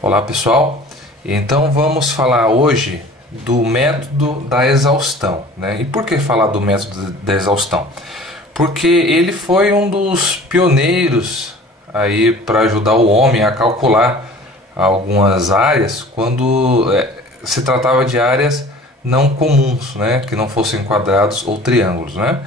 Olá pessoal, então vamos falar hoje do método da exaustão, né? E por que falar do método da exaustão? Porque ele foi um dos pioneiros aí para ajudar o homem a calcular algumas áreas quando se tratava de áreas não comuns, né? Que não fossem quadrados ou triângulos, né?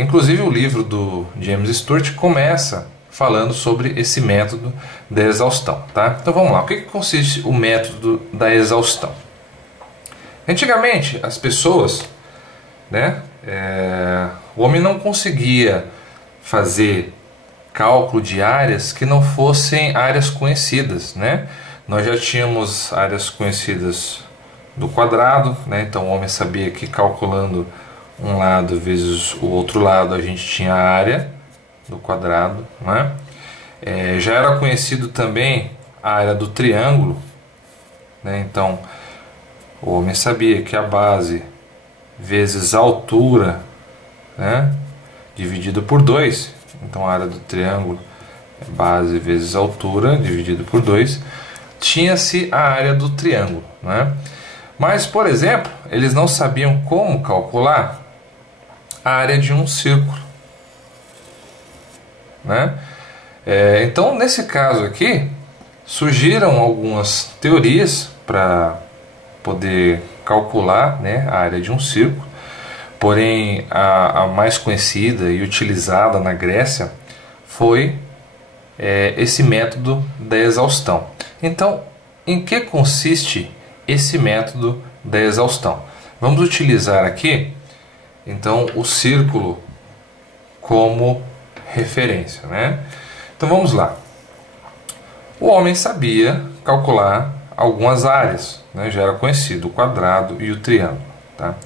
Inclusive o livro do James Stewart começa falando sobre esse método da exaustão, tá? Então vamos lá, o que consiste o método da exaustão? Antigamente as pessoas, né, o homem não conseguia fazer cálculo de áreas que não fossem áreas conhecidas, né? Nós já tínhamos áreas conhecidas do quadrado, né? Então o homem sabia que calculando um lado vezes o outro lado a gente tinha a área do quadrado, né? Já era conhecido também a área do triângulo, né? Então o homem sabia que a base vezes a altura, né, dividido por 2, então a área do triângulo é base vezes a altura dividido por 2, tinha-se a área do triângulo, né? Mas, por exemplo, eles não sabiam como calcular a área de um círculo, né? Então, nesse caso aqui, surgiram algumas teorias para poder calcular, né, a área de um círculo, porém a mais conhecida e utilizada na Grécia foi esse método da exaustão. Então, em que consiste esse método da exaustão? Vamos utilizar aqui, então, o círculo como referência, né? Então vamos lá. O homem sabia calcular algumas áreas, né? Já era conhecido o quadrado e o triângulo, tá?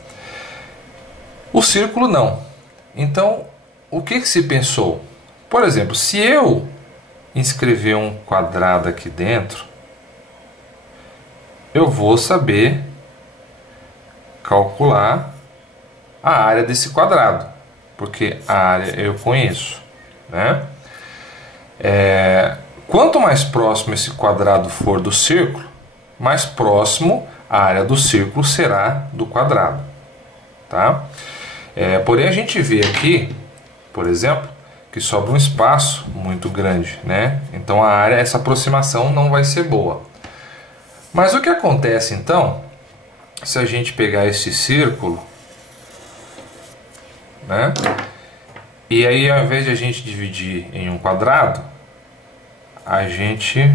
O círculo não. Então, o que se pensou? Por exemplo, se eu inscrever um quadrado aqui dentro, eu vou saber calcular a área desse quadrado, porque a área eu conheço, né? Quanto mais próximo esse quadrado for do círculo, mais próximo a área do círculo será do quadrado, tá? Porém a gente vê aqui, por exemplo, que sobra um espaço muito grande, né? Então a área, essa aproximação não vai ser boa. Mas o que acontece então, se a gente pegar esse círculo, né? E aí, ao invés de a gente dividir em um quadrado, a gente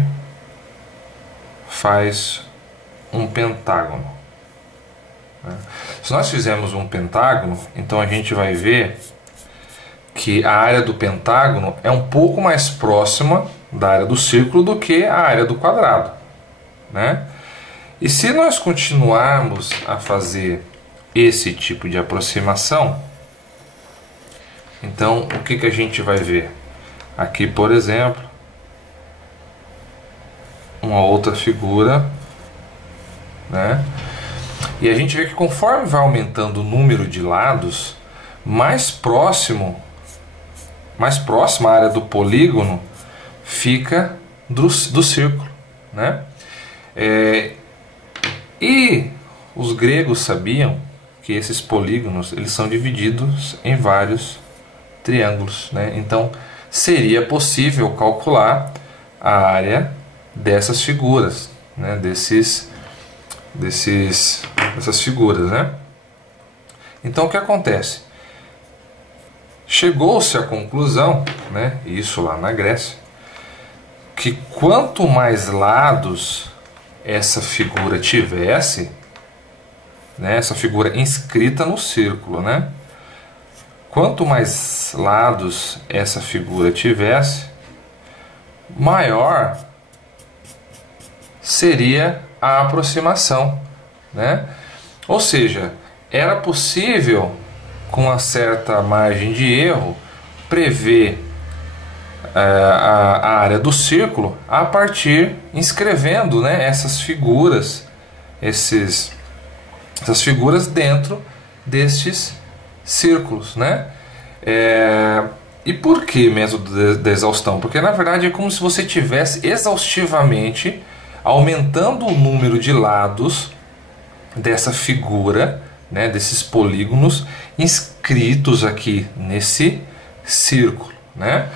faz um pentágono, né? Se nós fizermos um pentágono, então a gente vai ver que a área do pentágono é um pouco mais próxima da área do círculo do que a área do quadrado, né? E se nós continuarmos a fazer esse tipo de aproximação, então o que a gente vai ver? Aqui, por exemplo, uma outra figura, né? E a gente vê que conforme vai aumentando o número de lados, mais próxima a área do polígono fica do círculo, né? E os gregos sabiam que esses polígonos eles são divididos em vários triângulos, né? Então seria possível calcular a área dessas figuras, né? Dessas figuras, né? Então o que acontece? Chegou-se à conclusão, né? Isso lá na Grécia, que quanto mais lados essa figura tivesse, né? Essa figura inscrita no círculo, né? Quanto mais lados essa figura tivesse, maior seria a aproximação, né? Ou seja, era possível, com uma certa margem de erro, prever a área do círculo a partir, inscrevendo, né, essas figuras dentro destes círculos, né? E por que método da exaustão? Porque na verdade é como se você tivesse exaustivamente aumentando o número de lados dessa figura, né, desses polígonos inscritos aqui nesse círculo, né?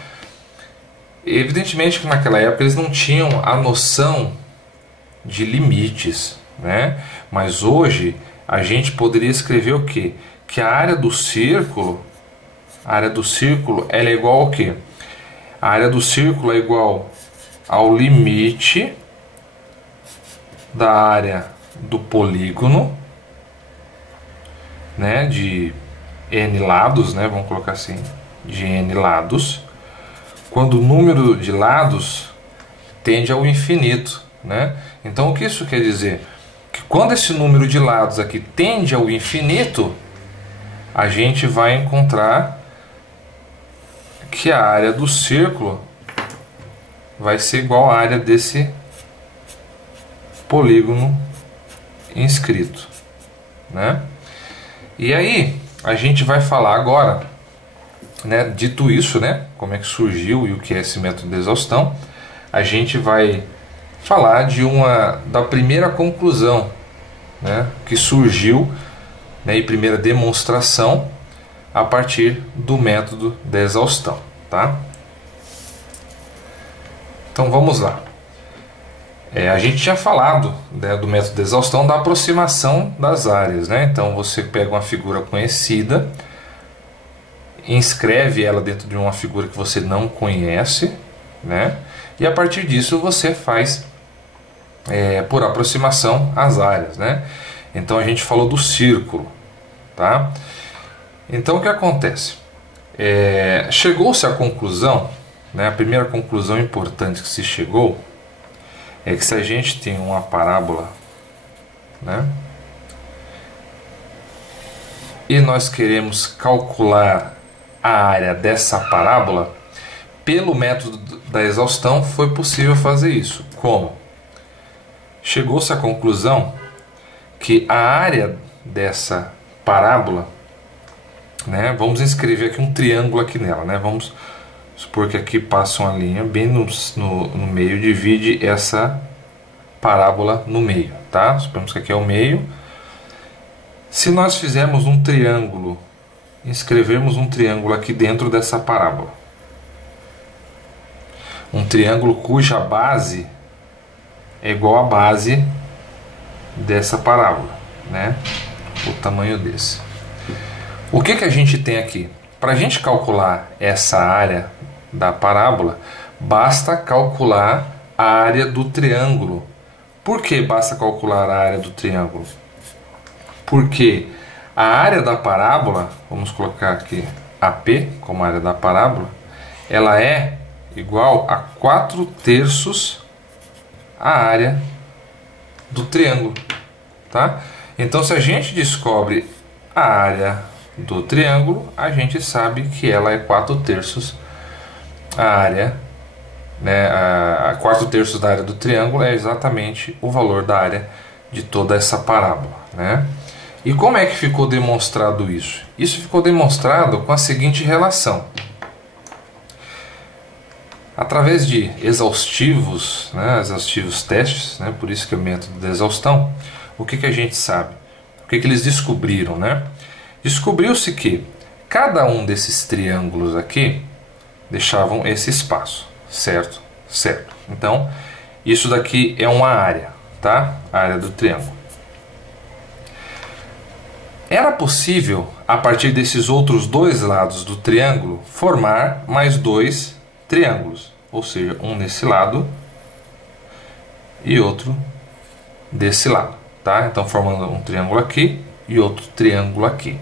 Evidentemente que naquela época eles não tinham a noção de limites, né? Mas hoje a gente poderia escrever o quê? Que a área do círculo ela é igual ao quê? A área do círculo é igual ao limite da área do polígono, né, de n lados, né, vamos colocar assim, de n lados, quando o número de lados tende ao infinito, né? Então o que isso quer dizer? Que quando esse número de lados aqui tende ao infinito, a gente vai encontrar que a área do círculo vai ser igual à área desse polígono inscrito, né? E aí a gente vai falar agora, né, dito isso, né, como é que surgiu e o que é esse método de exaustão, a gente vai falar da primeira conclusão, né, que surgiu, né, e primeira demonstração a partir do método da exaustão, tá? Então vamos lá. A gente tinha falado, né, do método de exaustão da aproximação das áreas, né? Então você pega uma figura conhecida, inscreve ela dentro de uma figura que você não conhece, né? E a partir disso você faz por aproximação as áreas, né? Então a gente falou do círculo, tá? Então o que acontece? Chegou-se à conclusão, né, a primeira conclusão importante que se chegou é que se a gente tem uma parábola, né, e nós queremos calcular a área dessa parábola, pelo método da exaustão foi possível fazer isso. Como? Chegou-se à conclusão que a área dessa parábola, né, vamos inscrever aqui um triângulo aqui nela, né, vamos supor que aqui passa uma linha bem no meio, divide essa parábola no meio, tá? Suponhamos que aqui é o meio. Se nós fizermos um triângulo, inscrevermos um triângulo aqui dentro dessa parábola, um triângulo cuja base é igual à base dessa parábola, né? O tamanho desse. O que a gente tem aqui? Para a gente calcular essa área da parábola, basta calcular a área do triângulo. Por que basta calcular a área do triângulo? Porque a área da parábola, vamos colocar aqui AP como área da parábola, ela é igual a 4/3 a área do triângulo, tá? Então se a gente descobre a área do triângulo, a gente sabe que ela é 4/3 a área, né, a 4/3 da área do triângulo é exatamente o valor da área de toda essa parábola, né? E como é que ficou demonstrado isso? Isso ficou demonstrado com a seguinte relação. Através de exaustivos, né, exaustivos testes, né, por isso que é o método de exaustão, o que a gente sabe? O que eles descobriram, né? Descobriu-se que cada um desses triângulos aqui deixavam esse espaço, certo? Certo. Então, isso daqui é uma área, tá? A área do triângulo. Era possível, a partir desses outros dois lados do triângulo, formar mais dois triângulos, ou seja, um nesse lado e outro desse lado, tá? Então, formando um triângulo aqui e outro triângulo aqui.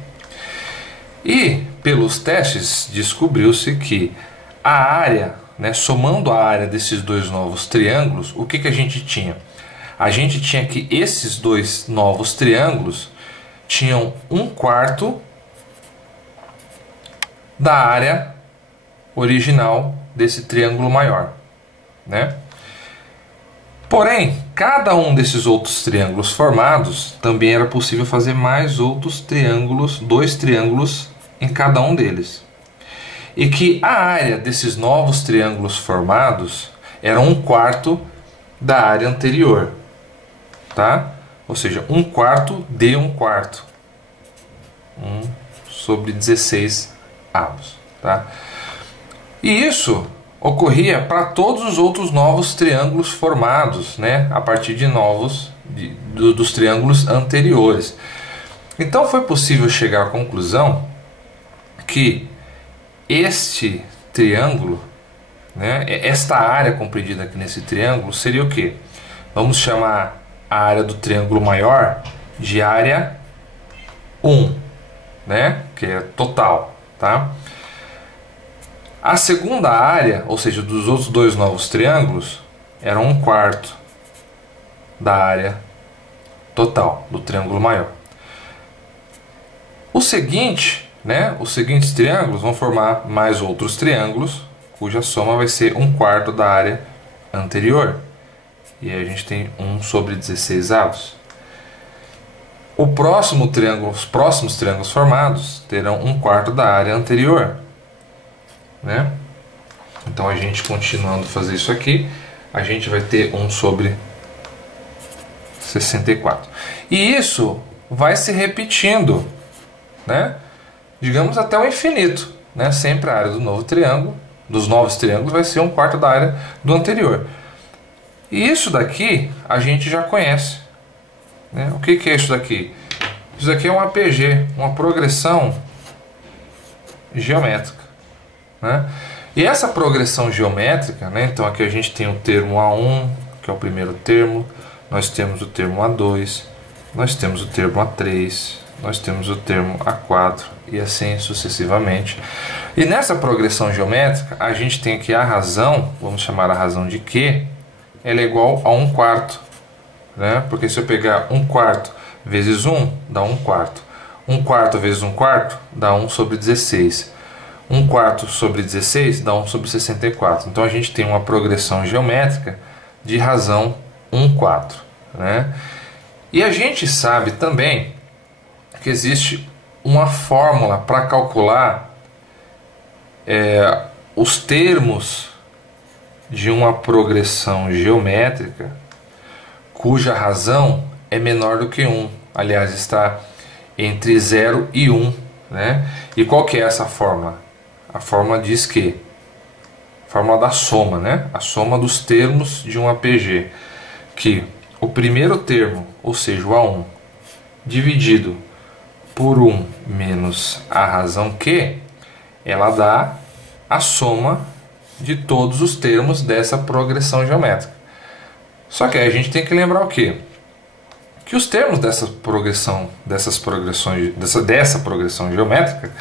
E pelos testes descobriu-se que a área, né, somando a área desses dois novos triângulos, o que a gente tinha? A gente tinha que esses dois novos triângulos tinham 1/4 da área original desse triângulo maior, né? Porém, cada um desses outros triângulos formados, também era possível fazer mais outros triângulos, 2 triângulos em cada um deles. e que a área desses novos triângulos formados era 1/4 da área anterior, tá? Ou seja, 1/4 de 1/4, 1/16 avos, tá? E isso ocorria para todos os outros novos triângulos formados, né, a partir de dos triângulos anteriores. Então foi possível chegar à conclusão que este triângulo, né, esta área compreendida aqui nesse triângulo seria o quê? Vamos chamar a área do triângulo maior de área 1, né, que é total, tá? A segunda área, ou seja, dos outros dois novos triângulos, era 1/4 da área total do triângulo maior. O seguinte, né, os seguintes triângulos vão formar mais outros triângulos, cuja soma vai ser 1/4 da área anterior. E aí a gente tem 1/16 avos. Os próximos triângulos formados terão 1/4 da área anterior, né? Então a gente continuando a fazer isso aqui, a gente vai ter 1/64. E isso vai se repetindo, né? Digamos até o infinito, né? Sempre a área do novo triângulo, dos novos triângulos, vai ser 1/4 da área do anterior. E isso daqui a gente já conhece, né? O que é isso daqui? Isso daqui é um APG, uma progressão geométrica, né? E essa progressão geométrica, né? Então aqui a gente tem o termo A1, que é o primeiro termo, nós temos o termo A2, nós temos o termo A3, nós temos o termo A4 e assim sucessivamente. E nessa progressão geométrica a gente tem aqui a razão, vamos chamar a razão de Q, ela é igual a 1/4, né? Porque se eu pegar 1/4 vezes 1 dá 1/4, 1/4 vezes 1/4 dá 1/16, 1/4 sobre 16 dá 1/64. Então a gente tem uma progressão geométrica de razão 1/4, né? E a gente sabe também que existe uma fórmula para calcular os termos de uma progressão geométrica cuja razão é menor do que 1. Aliás, está entre 0 e 1, né? E qual que é essa fórmula? A fórmula diz que, a fórmula da soma, né? A soma dos termos de um APG, que o primeiro termo, ou seja, o A1, dividido por 1 menos a razão Q, ela dá a soma de todos os termos dessa progressão geométrica. Só que aí a gente tem que lembrar o quê? Que os termos dessa progressão geométrica,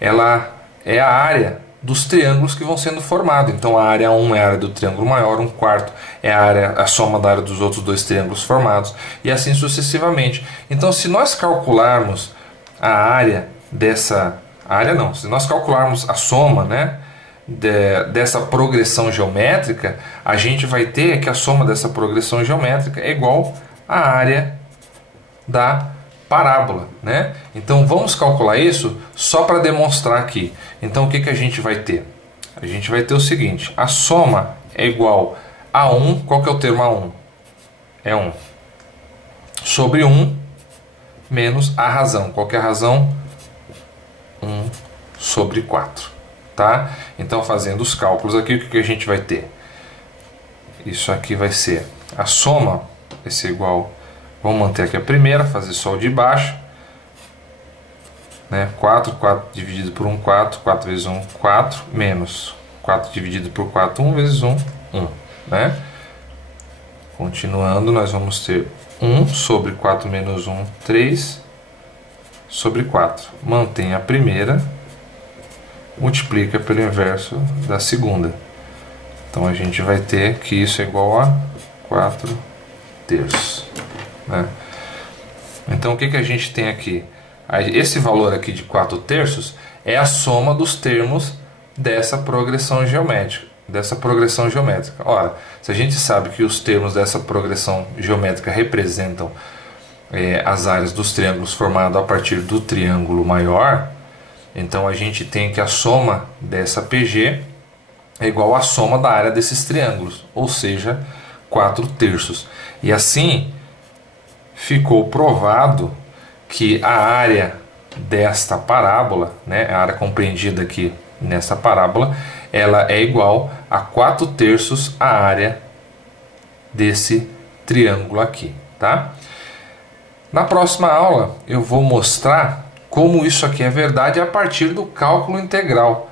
ela é a área dos triângulos que vão sendo formados. Então a área 1 é a área do triângulo maior, 1/4 é a soma da área dos outros dois triângulos formados, e assim sucessivamente. Então se nós calcularmos a área se nós calcularmos a soma, né, dessa progressão geométrica, a gente vai ter que a soma dessa progressão geométrica é igual à área da parábola, né? Então vamos calcular isso só para demonstrar aqui. Então o que a gente vai ter? A gente vai ter o seguinte: a soma é igual a 1, qual que é o termo A1? É 1, sobre 1 menos a razão. Qual que é a razão? 1/4, tá? Então fazendo os cálculos aqui, o que a gente vai ter? Isso aqui vai ser a soma, vai ser igual, vamos manter aqui a primeira, fazer só o de baixo, né? 4 dividido por 1, 4 vezes 1, 4, menos 4 dividido por 4, 1 vezes 1, 1, né? Continuando, nós vamos ter 1 sobre 4 menos 1, 3 sobre 4. Mantém a primeira, multiplica pelo inverso da segunda. Então a gente vai ter que isso é igual a 4/3, né? Então o que a gente tem aqui? Esse valor aqui de 4/3 é a soma dos termos dessa progressão geométrica. Ora, se a gente sabe que os termos dessa progressão geométrica representam as áreas dos triângulos formados a partir do triângulo maior, Então a gente tem que a soma dessa PG é igual à soma da área desses triângulos, ou seja, 4/3. E assim ficou provado que a área desta parábola, né, a área compreendida aqui nessa parábola, ela é igual a 4/3 a área desse triângulo aqui, tá? Na próxima aula eu vou mostrar como isso aqui é verdade a partir do cálculo integral.